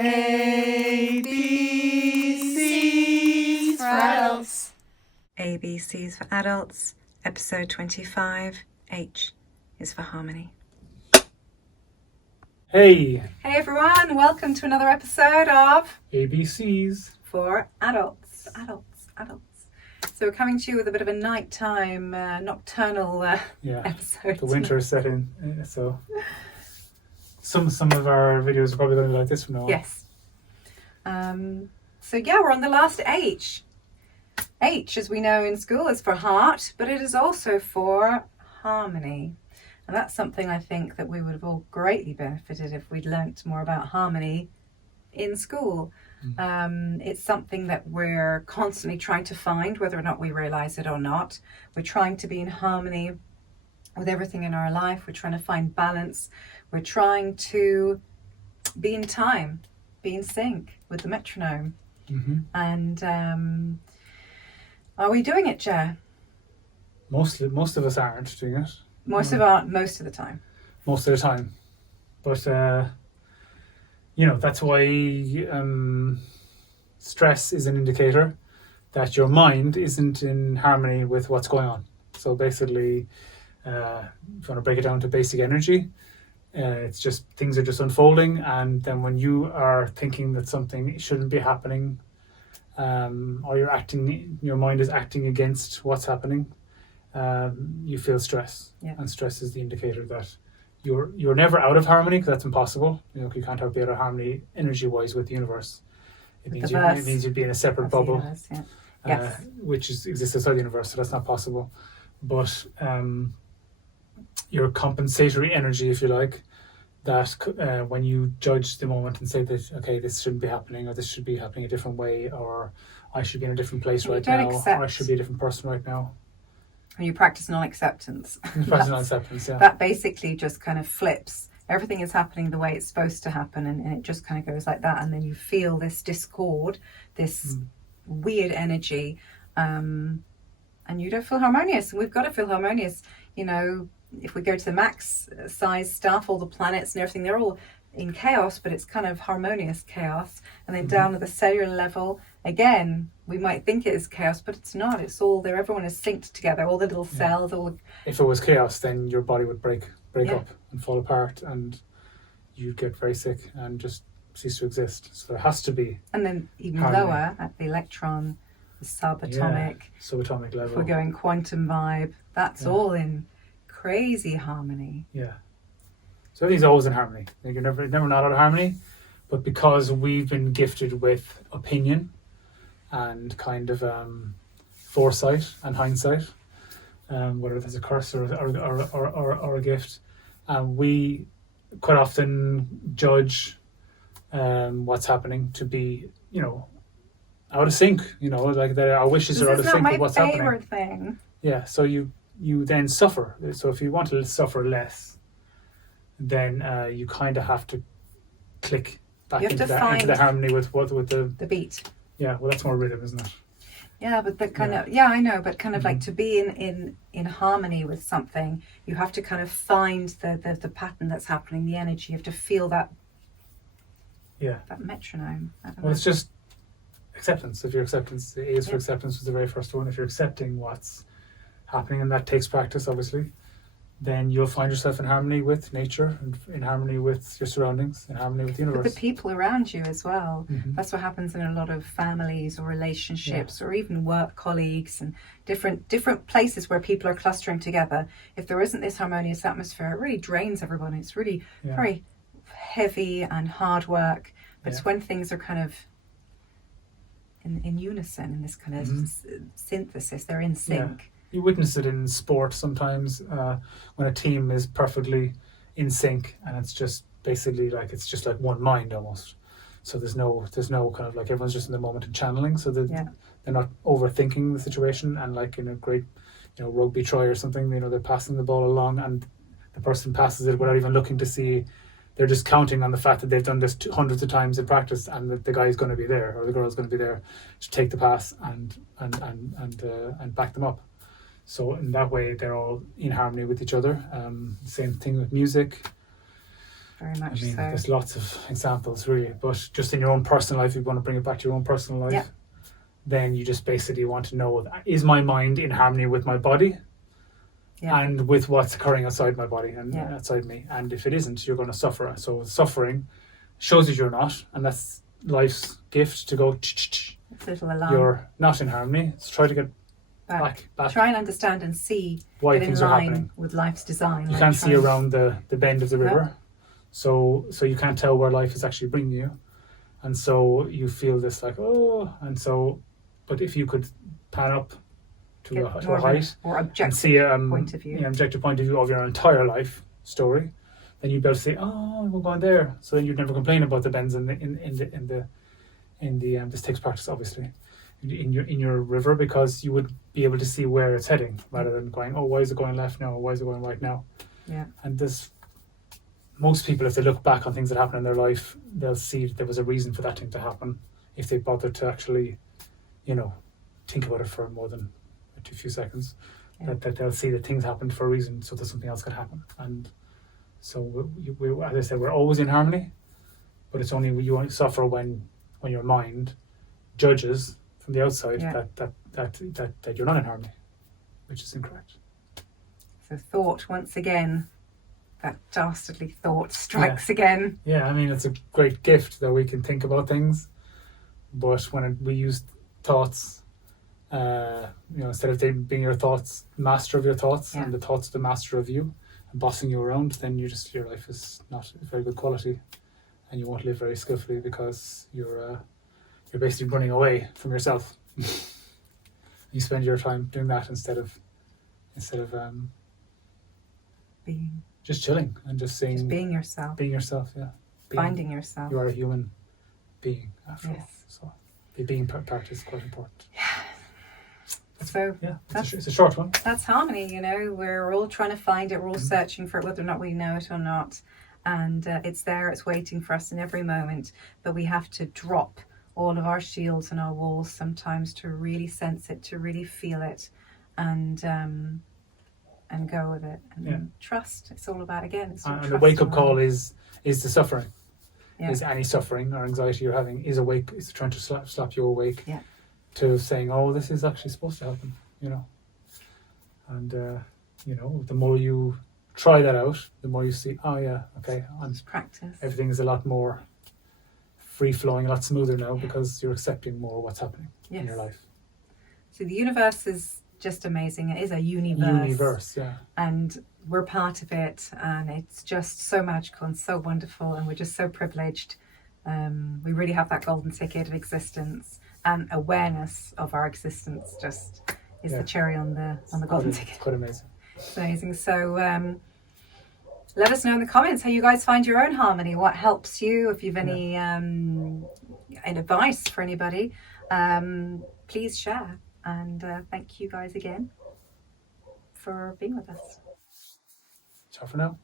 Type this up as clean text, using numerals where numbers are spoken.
ABCs for adults. ABCs for adults, episode 25. H is for harmony. Hey, everyone, welcome to another episode of ABCs for adults. So we're coming to you with a bit of a nighttime, nocturnal episode. The winter is set in, so some of our videos are probably going to be like this from now on. Yes. We're on the last H. H, as we know in school, is for heart, but it is also for harmony. And that's something I think that we would have all greatly benefited if we'd learnt more about harmony in school. It's something that we're constantly trying to find, whether or not we realise it or not. We're trying to be in harmony with everything in our life. We're trying to find balance. We're trying to be in time, be in sync with the metronome. And are we doing it, Jer? Most of us aren't doing it. Most of the time. Most of the time. But that's why stress is an indicator that your mind isn't in harmony with what's going on. So basically, if you want to break it down to basic energy, it's just things are just unfolding, and then when you are thinking that something shouldn't be happening, or your mind is acting against what's happening, you feel stress. And stress is the indicator that you're never out of harmony, because that's impossible. You can't be out of harmony energy wise with the universe. It means you'd be in a separate bubble, which exists outside the universe, so that's not possible. But your compensatory energy, if you like, that when you judge the moment and say that, okay, this shouldn't be happening, or this should be happening a different way, or I should be in a different place right now, or I should be a different person right now. And you practice non-acceptance. That basically just kind of flips. Everything is happening the way it's supposed to happen, and it just kind of goes like that, and then you feel this discord, this weird energy, and you don't feel harmonious. We've got to feel harmonious. If we go to the max size stuff, all the planets and everything, they're all in chaos, but it's kind of harmonious chaos. And then down at the cellular level, again, we might think it is chaos, but it's not. It's all there. Everyone is synced together. All the little cells. If it was chaos, then your body would break up and fall apart, and you'd get very sick and just cease to exist. So there has to be. And then even harmony. Lower at the electron, the subatomic level. If we're going quantum vibe, that's all in crazy harmony. So everything's always in harmony. You're never not out of harmony, but because we've been gifted with opinion and kind of foresight and hindsight, whether that's a curse or a gift, we quite often judge what's happening to be out of sync. Like that our wishes are out of sync with what's happening. This is not my favorite thing. Yeah, so you then suffer. So if you want to suffer less, then you kind of have to click back into the harmony with the beat. Yeah, well, that's more rhythm, isn't it? Yeah, but I know, but kind of like to be in harmony with something, you have to kind of find the pattern that's happening, the energy. You have to feel that. That metronome. It's just acceptance. If your acceptance is for acceptance was the very first one. If you're accepting what's happening, and that takes practice, obviously, then you'll find yourself in harmony with nature, and in harmony with your surroundings, in harmony with the universe. With the people around you as well. That's what happens in a lot of families or relationships, or even work colleagues, and different places where people are clustering together. If there isn't this harmonious atmosphere, it really drains everyone. It's really very heavy and hard work. But it's when things are kind of in unison, in this kind of synthesis, they're in sync. You witness it in sport sometimes, when a team is perfectly in sync, and it's just basically like one mind almost. So there's no kind of like everyone's just in the moment and channeling, so they're not overthinking the situation. And like in a great rugby try or something, they're passing the ball along, and the person passes it without even looking to see. They're just counting on the fact that they've done this hundreds of times in practice, and that the guy's going to be there or the girl's going to be there to take the pass and back them up. So in that way, they're all in harmony with each other. Same thing with music. Very much I mean, so. there's lots of examples really, but just in your own personal life, if you want to bring it back to your own personal life, Yeah. then you just basically want to know, is my mind in harmony with my body and with what's occurring outside my body and outside me? And if it isn't, you're going to suffer. So suffering shows that you're not, and that's life's gift to go, It's a little alarm. you're not in harmony. So try to get back. Try and understand and see why that things in are line happening. with life's design. You can't see around the bend of the river, so you can't tell where life is actually bringing you, and so you feel this like, oh, and so, but if you could pan up to a height or objective and see point of view, objective point of view of your entire life story, then you'd be able to say, oh, we're going there. So then you'd never complain about the bends this takes practice, obviously, in your river, because you would be able to see where it's heading rather than going, oh, why is it going left now? Or why is it going right now? Yeah. And most people, if they look back on things that happened in their life, they'll see that there was a reason for that thing to happen. If they bother to actually, think about it for more than a few seconds, that they'll see that things happened for a reason, so that something else could happen. And so, we, as I said, we're always in harmony, but it's only you only suffer when your mind judges from the outside that you're not in harmony, which is incorrect. So thought, once again, that dastardly thought strikes again. Yeah, I mean, it's a great gift that we can think about things, but when we use thoughts, instead of being your thoughts, master of your thoughts, and the thoughts the master of you, and bossing you around, then your life is not very good quality, and you won't live very skillfully, because you're basically running away from yourself. You spend your time doing that instead of being, just chilling and just being yourself. Being yourself, Finding yourself. You are a human being after all. So the being part is quite important. So it's a short one. That's harmony, we're all trying to find it, we're all searching for it, whether or not we know it or not. And it's there, it's waiting for us in every moment. But we have to drop all of our shields and our walls sometimes to really sense it, to really feel it, and go with it. And trust. It's all about, again, it's all and the wake-up call is the suffering. Is any suffering or anxiety you're having is trying to slap you awake to saying, oh, this is actually supposed to happen, and the more you try that out, the more you see, oh yeah, okay, practice. Everything is a lot more free-flowing, a lot smoother now, because you're accepting more what's happening in your life. So the universe is just amazing. It is a universe, and we're part of it, and it's just so magical and so wonderful, and we're just so privileged. We really have that golden ticket of existence, and awareness of our existence just is the cherry on the golden ticket. It's quite amazing. It's amazing. So let us know in the comments how you guys find your own harmony, what helps you. If you've any advice for anybody, please share. And thank you guys again for being with us. Ciao for now.